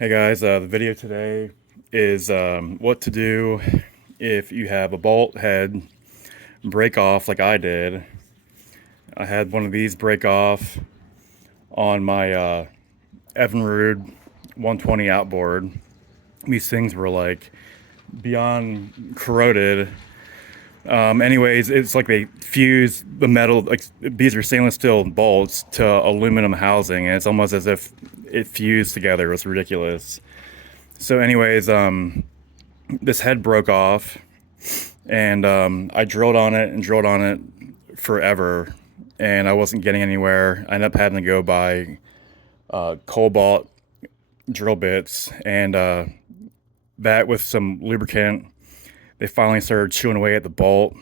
Hey guys, the video today is what to do if you have a bolt head break off like I did. I had one of these break off on my Evinrude 120 outboard. These things were like beyond corroded. Anyways, it's like they fuse the metal, like these are stainless steel bolts to aluminum housing, and it's almost as if it fused together. It was ridiculous. So, anyways, this head broke off, and I drilled on it and drilled on it forever, and I wasn't getting anywhere. I ended up having to go buy cobalt drill bits, and that with some lubricant, they finally started chewing away at the bolt,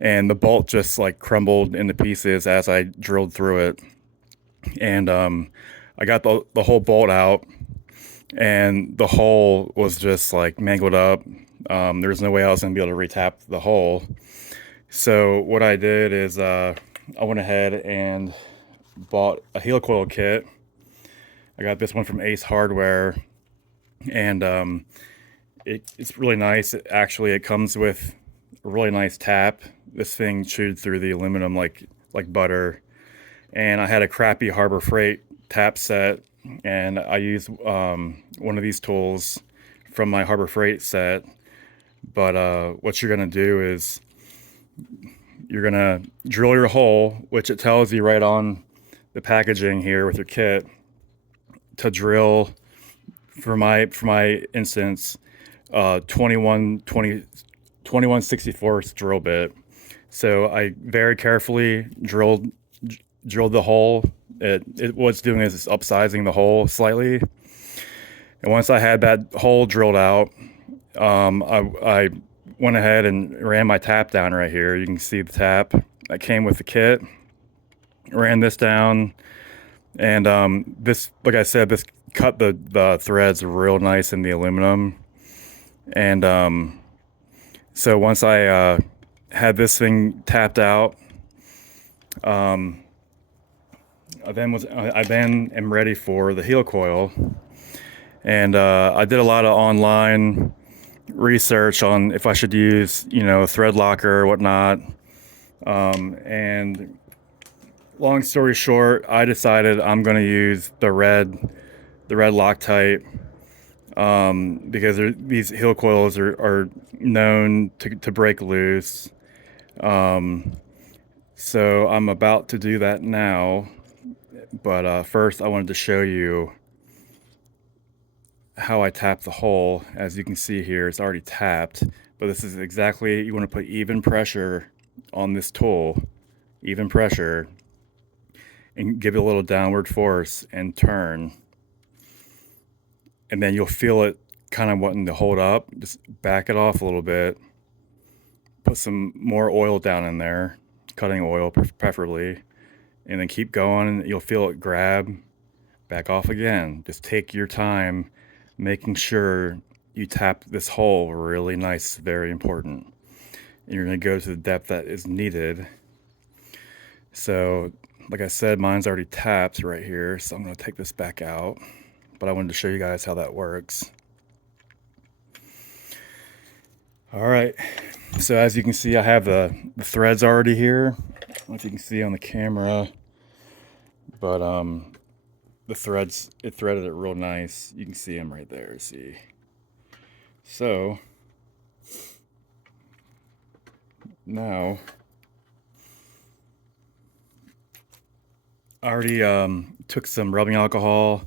and the bolt just like crumbled into pieces as I drilled through it. And I got the whole bolt out, and the hole was just like mangled up. There was no way I was gonna be able to retap the hole. So what I did is I went ahead and bought a Helicoil kit. I got this one from Ace Hardware, and it's really nice. It comes with a really nice tap. This thing chewed through the aluminum like butter. And I had a crappy Harbor Freight tap set, and I used one of these tools from my Harbor Freight set. But what you're gonna do is you're gonna drill your hole, which it tells you right on the packaging here with your kit to drill. For my instance, 21/64 drill bit. So I very carefully drilled the hole. What's doing is it's upsizing the hole slightly. And once I had that hole drilled out, I went ahead and ran my tap down right here. You can see the tap that came with the kit. Ran this down, and this, like I said, this cut the threads real nice in the aluminum. And so once I had this thing tapped out, I then am ready for the Helicoil. And I did a lot of online research on if I should use, thread locker or whatnot. And long story short, I decided I'm going to use the red Loctite, because these Helicoils are known to break loose. So I'm about to do that now. But first, I wanted to show you how I tap the hole. As you can see here, it's already tapped, but this is exactly, you want to put even pressure on this tool, even pressure, and give it a little downward force and turn. And then you'll feel it kind of wanting to hold up. Just back it off a little bit, put some more oil down in there, cutting oil preferably, and then keep going. You'll feel it grab, back off again. Just take your time making sure you tap this hole really nice. Very important. And you're going to go to the depth that is needed. So like I said, mine's already tapped right here, so I'm going to take this back out, but I wanted to show you guys how that works. All right, so as you can see, I have the threads already here. I don't know if you can see on the camera, but the threads, it threaded it real nice. You can see them right there. See, so now I already took some rubbing alcohol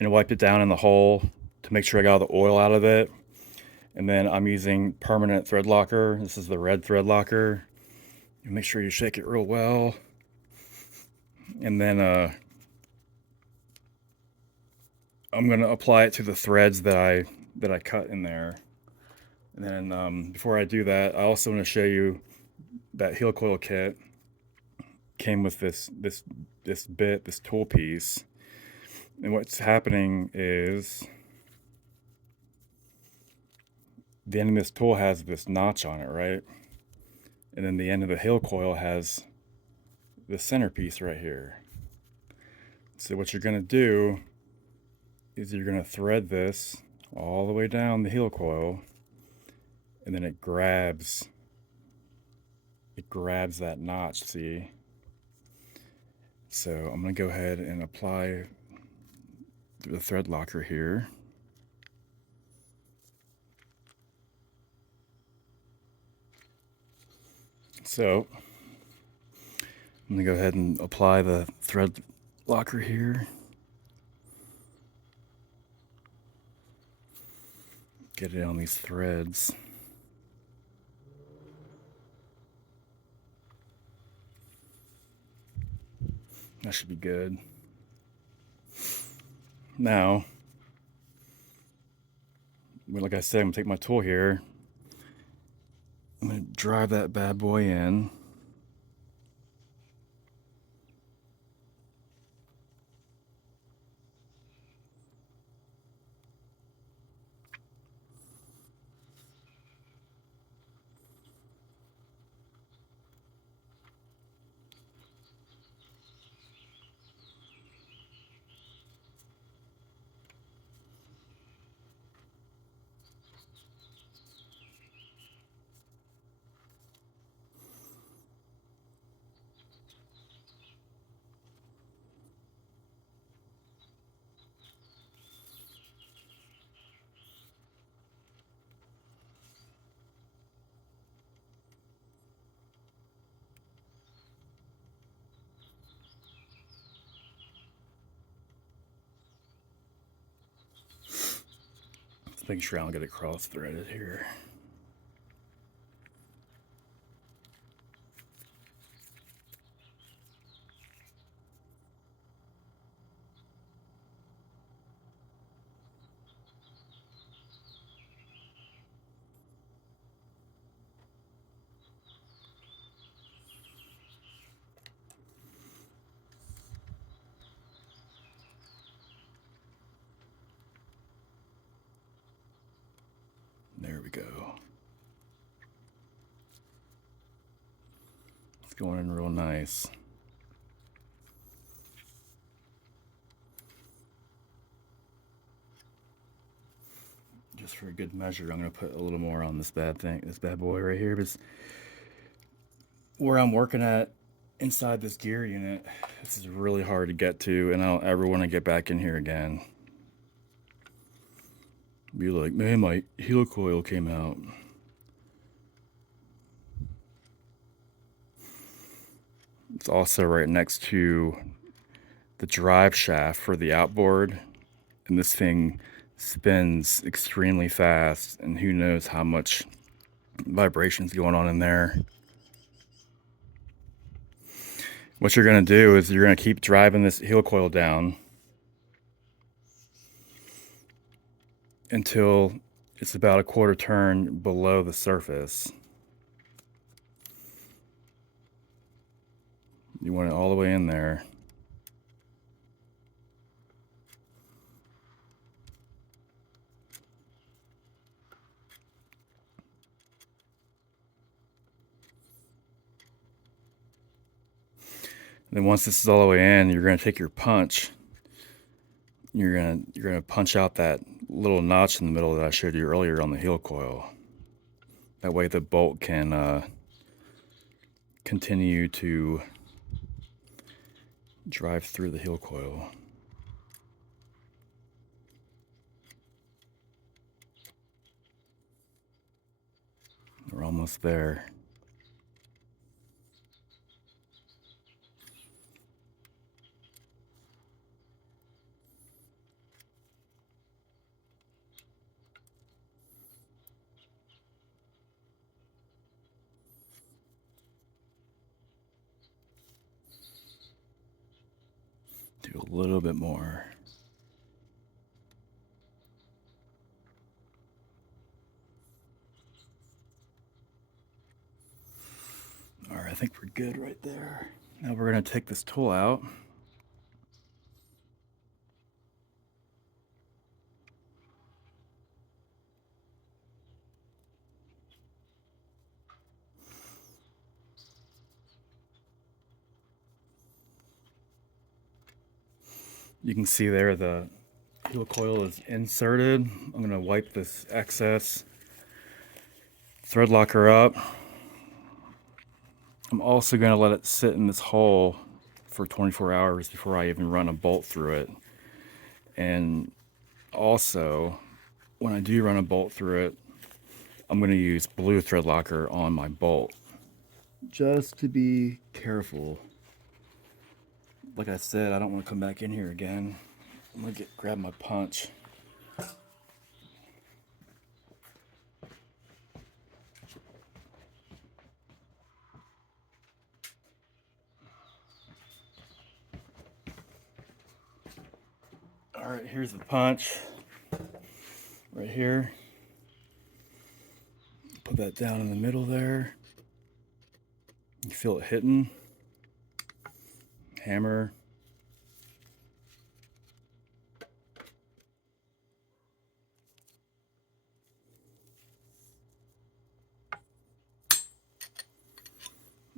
and wiped it down in the hole to make sure I got all the oil out of it. And then I'm using permanent thread locker. This is the red thread locker. You make sure you shake it real well. And then I'm gonna apply it to the threads that I cut in there. And then before I do that, I also want to show you that Helicoil kit came with this bit, this tool piece. And what's happening is the end of this tool has this notch on it, right? And then the end of the Helicoil has the centerpiece right here. So what you're gonna do is you're going to thread this all the way down the helicoil, and then it grabs that notch, see? So I'm going to go ahead and apply the thread locker here. So I'm going to go ahead and apply the thread locker here. Get it on these threads. That should be good. Now, like I said, I'm going to take my tool here. I'm going to drive that bad boy in. Just making sure I don't get it cross-threaded here. There we go. It's going in real nice. Just for a good measure, I'm going to put a little more on this bad boy right here, because where I'm working at inside this gear unit, this is really hard to get to, and I don't ever want to get back in here again. Be like, man, my helicoil came out. It's also right next to the drive shaft for the outboard, and this thing spins extremely fast, and who knows how much vibration's going on in there. What you're going to do is you're going to keep driving this helicoil down until it's about a quarter turn below the surface. You want it all the way in there. And then once this is all the way in, you're going to take your punch. You're gonna punch out that little notch in the middle that I showed you earlier on the helicoil. That way the bolt can continue to drive through the helicoil. We're almost there. Do a little bit more. All right, I think we're good right there. Now we're going to take this tool out. You can see there the helicoil is inserted. I'm going to wipe this excess thread locker up. I'm also going to let it sit in this hole for 24 hours before I even run a bolt through it. And also, when I do run a bolt through it, I'm going to use blue thread locker on my bolt, just to be careful. Like I said, I don't want to come back in here again. I'm going to grab my punch. All right, here's the punch right here. Put that down in the middle there. You feel it hitting. Hammer.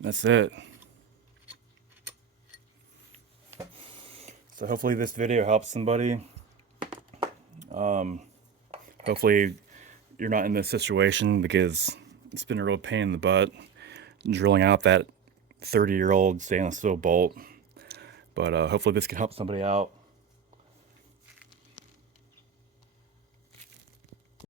That's it. So hopefully this video helps somebody. Hopefully you're not in this situation, because it's been a real pain in the butt drilling out that 30-year-old stainless steel bolt. But hopefully this can help somebody out.